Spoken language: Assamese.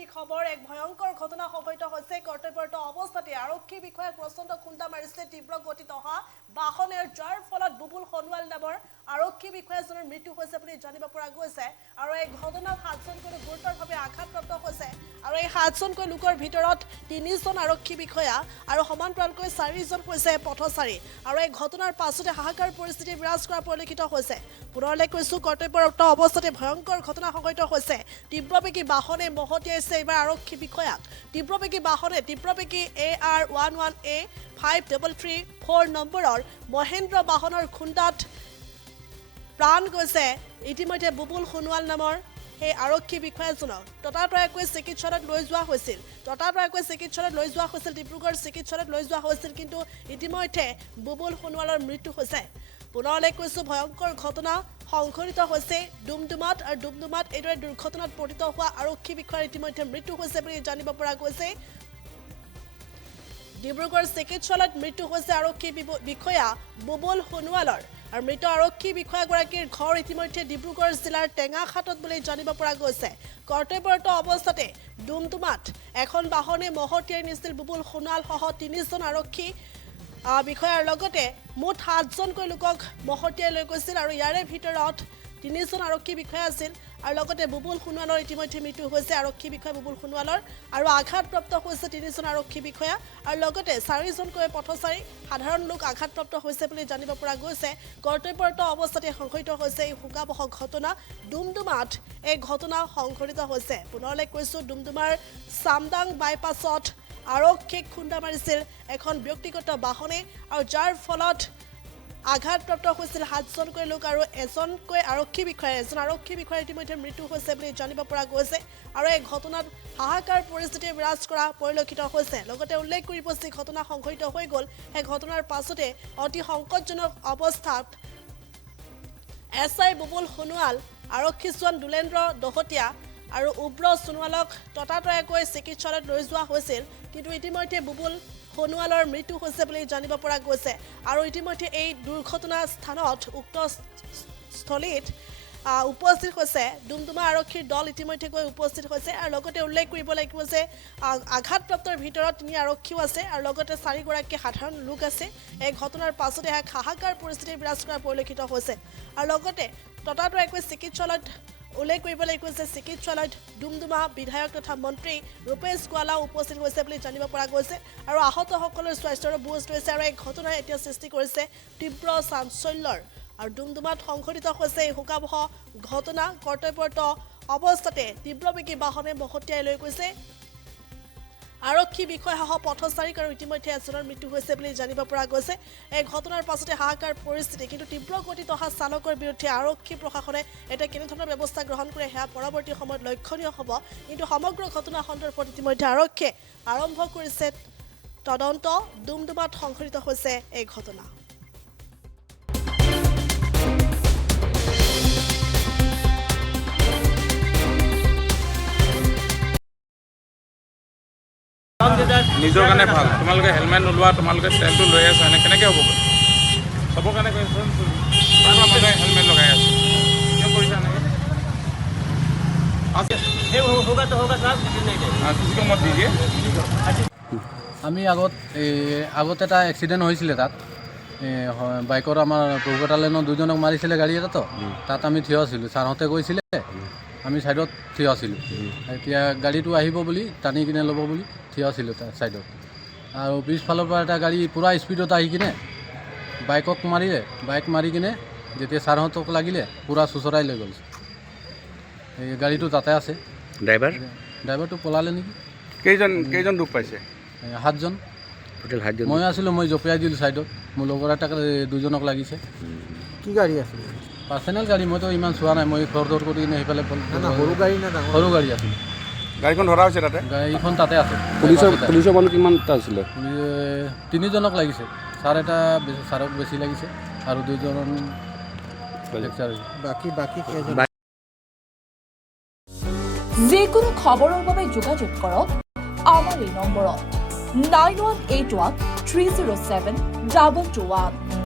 পৰৱৰ্তী খবৰ এক ভয়ংকৰ ঘটনা সংঘটিত হৈছে কৰ্তব্যৰত অৱস্থাতে আৰক্ষী বিষয়াক প্ৰচণ্ড খুন্দা মাৰিছে তীব্ৰ গতিত অহা বাহনৰ যাৰ ফলত বুবুল সোণোৱাল নামৰ আৰক্ষী বিষয়াজনৰ মৃত্যু হৈছে বুলি জানিব পৰা গৈছে আৰু এই ঘটনাত ৭জনকৈ গুৰুতৰভাৱে আঘাতপ্ৰাপ্ত হৈছে আৰু এই ৭জনকৈ লোকৰ ভিতৰত ৩জন আৰক্ষী বিষয়া আৰু সমান্তৰালকৈ ৪জন হৈছে পথচাৰী আৰু এই ঘটনাৰ পাছতে হাহাকাৰ পৰিস্থিতি বিৰাজ কৰা পৰিলক্ষিত হৈছে পুনৰলৈ কৈছো কৰ্তব্যৰত অৱস্থাতে ভয়ংকৰ ঘটনা সংঘটিত হৈছে তীব্ৰবেগী বাহনে মহতিয়াইছে এইবাৰ আৰক্ষী বিষয়াক তীব্ৰবেগী বাহনে তীব্ৰবেগী AR11A 5334 নম্বৰৰ মহেন্দ্ৰ বাহনৰ খুন্দাত প্ৰাণ গৈছে ইতিমধ্যে বুবুল সোণোৱাল নামৰ এই আৰক্ষী বিষয়াজনক ততাতৈয়াকৈ চিকিৎসালয়ত লৈ যোৱা হৈছিল ডিব্ৰুগড় চিকিৎসালয়ত লৈ যোৱা হৈছিল কিন্তু ইতিমধ্যে বুবুল সোণোৱালৰ মৃত্যু হৈছে পুনৰলৈ কৈছো ভয়ংকৰ ঘটনা সংঘটিত হৈছে ডুমডুমাত আৰু ডুমডুমাত এইদৰে দুৰ্ঘটনাত পতিত হোৱা আৰক্ষী বিষয়াৰ ইতিমধ্যে মৃত্যু হৈছে বুলি জানিব পৰা গৈছে ডিব্ৰুগড় চিকিৎসালয়ত মৃত্যু হৈছে আৰক্ষী বিষয়া বুবুল সোণোৱালৰ আৰু মৃত আৰক্ষী বিষয়াগৰাকীৰ ঘৰ ইতিমধ্যে ডিব্ৰুগড় জিলাৰ টেঙাখাটত বুলি জানিব পৰা গৈছে কৰ্তব্যৰত অৱস্থাতে ডুমডুমাত এখন বাহনে মহতিয়াই নিছিল বুবুল সোণোৱাল সহ ৩জন আৰক্ষী বিষয়াৰ লগতে মুঠ ৭জনকৈ লোকক মহতিয়াই লৈ গৈছিল আৰু ইয়াৰে ভিতৰত ৩জন আৰক্ষী বিষয়া আছিল আৰু লগতে বুবুল সোণোৱালৰ ইতিমধ্যে মৃত্যু হৈছে আৰক্ষী বিষয়া বুবুল সোণোৱালৰ আৰু আঘাতপ্ৰাপ্ত হৈছে ৩জন আৰক্ষী বিষয়া আৰু লগতে ৪জনকৈ পথচাৰী সাধাৰণ লোক আঘাতপ্ৰাপ্ত হৈছে বুলি জানিব পৰা গৈছে কৰ্তব্যৰত অৱস্থাতে সংঘটিত হৈছে এই শোকাবহ ঘটনা ডুমডুমাত এই ঘটনা সংঘটিত হৈছে পুনৰলৈ কৈছো ডুমডুমাৰ চামদাং বাইপাছত আৰক্ষীক খুন্দা মাৰিছিল এখন ব্যক্তিগত বাহনে আৰু যাৰ ফলত আঘাতপ্ৰাপ্ত হৈছিল ৭জনকৈ লোক আৰু এজন আৰক্ষী বিষয়াৰ ইতিমধ্যে মৃত্যু হৈছে বুলি জানিব পৰা গৈছে আৰু এই ঘটনাত হাহাকাৰ পৰিস্থিতি বিৰাজ কৰা পৰিলক্ষিত হৈছে লগতে উল্লেখ কৰিব যে ঘটনা সংঘটিত হৈ গ'ল সেই ঘটনাৰ পাছতে অতি সংকটজনক অৱস্থাত SI বুবুল সোণোৱাল আৰক্ষী জোৱান দুলেন্দ্ৰ দহতীয়া আৰু উব্ৰ সোণোৱালক ততাতৈয়াকৈ চিকিৎসালয়ত লৈ যোৱা হৈছিল কিন্তু ইতিমধ্যে বুবুল সোণোৱালৰ মৃত্যু হৈছে বুলি জানিব পৰা গৈছে আৰু ইতিমধ্যে এই দুৰ্ঘটনা স্থানত উক্ত স্থলীত উপস্থিত হৈছে ডুমডুমা আৰক্ষীৰ দল ইতিমধ্যে গৈ উপস্থিত হৈছে আৰু লগতে উল্লেখ কৰিব লাগিব যে আঘাতপ্ৰাপ্তৰ ভিতৰত ৩ আৰক্ষীও আছে আৰু লগতে ৪গৰাকী সাধাৰণ লোক আছে এই ঘটনাৰ পাছতে হাহাকাৰ পৰিস্থিতি বিৰাজ কৰা পৰিলক্ষিত হৈছে আৰু লগতে ততাতৈয়াকৈ চিকিৎসালয়ত উল্লেখ কৰিব লাগিব যে চিকিৎসালয়ত ডুমডুমা বিধায়ক তথা মন্ত্ৰী ৰূপেশ গোৱালাও উপস্থিত হৈছে বুলি জানিব পৰা গৈছে আৰু আহতসকলৰ স্বাস্থ্যৰ বুজ লৈছে আৰু এই ঘটনাই এতিয়া সৃষ্টি কৰিছে তীব্ৰ চাঞ্চল্যৰ আৰু ডুমডুমাত সংঘটিত হৈছে এই শোকাবহ ঘটনা কৰ্তব্যৰত অৱস্থাতে তীব্ৰবেগী বাহনে মহতিয়াই লৈ গৈছে আৰক্ষী বিষয়াসহ পথচাৰীক আৰু ইতিমধ্যে এজনৰ মৃত্যু হৈছে বুলি জানিব পৰা গৈছে এই ঘটনাৰ পাছতে হাহাকাৰ পৰিস্থিতি কিন্তু তীব্ৰ গতিত অহা চালকৰ বিৰুদ্ধে আৰক্ষী প্ৰশাসনে এটা কেনেধৰণৰ ব্যৱস্থা গ্ৰহণ কৰে সেয়া পৰৱৰ্তী সময়ত লক্ষণীয় হ'ব কিন্তু সমগ্ৰ ঘটনা সন্দৰ্ভত ইতিমধ্যে আৰক্ষীয়ে আৰম্ভ কৰিছে তদন্ত ডুমডুমাত সংঘটিত হৈছে এই ঘটনা নিজৰ কাৰণে ভাল তোমালোকে হেলমেট নোলোৱা তোমালোকে তেলটো লৈ আছা এনে কেনেকৈ হ'ব চবৰ কাৰণে মানুহে হেলমেট লগাই আছে কিয় কৰিছা এনেকৈ মত দি দিয়ে আমি আগত এটা এক্সিডেণ্ট হৈছিলে তাত বাইকৰ আমাৰ প্ৰভুকটালেনৰ 2জনক মাৰিছিলে গাড়ী এটাতো তাত আমি থিয় আছিলোঁ ছাৰহঁতে গৈছিলে আমি ছাইডত থিয় আছিলোঁ এতিয়া গাড়ীটো আহিব বুলি টানি কিনে ল'ব বুলি থিয় আছিলোঁ তাৰ ছাইডত আৰু পিছফালৰ পৰা এটা গাড়ী পূৰা স্পীডত আহি কিনে বাইক মাৰি কিনে যেতিয়া ছাৰহঁতক লাগিলে পূৰা চুচৰাই লৈ গ'ল এই গাড়ীটো তাতে আছে ড্ৰাইভাৰটো পলালে নেকি কেইজন দুখ পাইছে 7জন টোটেল 7জন মই আছিলোঁ মই জঁপিয়াই দিলোঁ ছাইডত মোৰ লগৰ এটাক 2জনক লাগিছে কি গাড়ী আছিলে পাৰ্চনেল গাড়ী মইতো ইমান চোৱা নাই মই খৰ ধৰ কৰি কিনে সেইফালে সৰু গাড়ী না সৰু গাড়ী আছিল গাড়ীখন ধৰা হৈছে তাতে গাড়ীখন তাতে আছে পুলিচৰ মানুহ কিমানটা আছিলে 3জনক লাগিছে ছাৰক বেছি লাগিছে আৰু 2জন বাকী যিকোনো খবৰৰ বাবে যোগাযোগ কৰক আমাৰ এই নম্বৰত 9181 307 221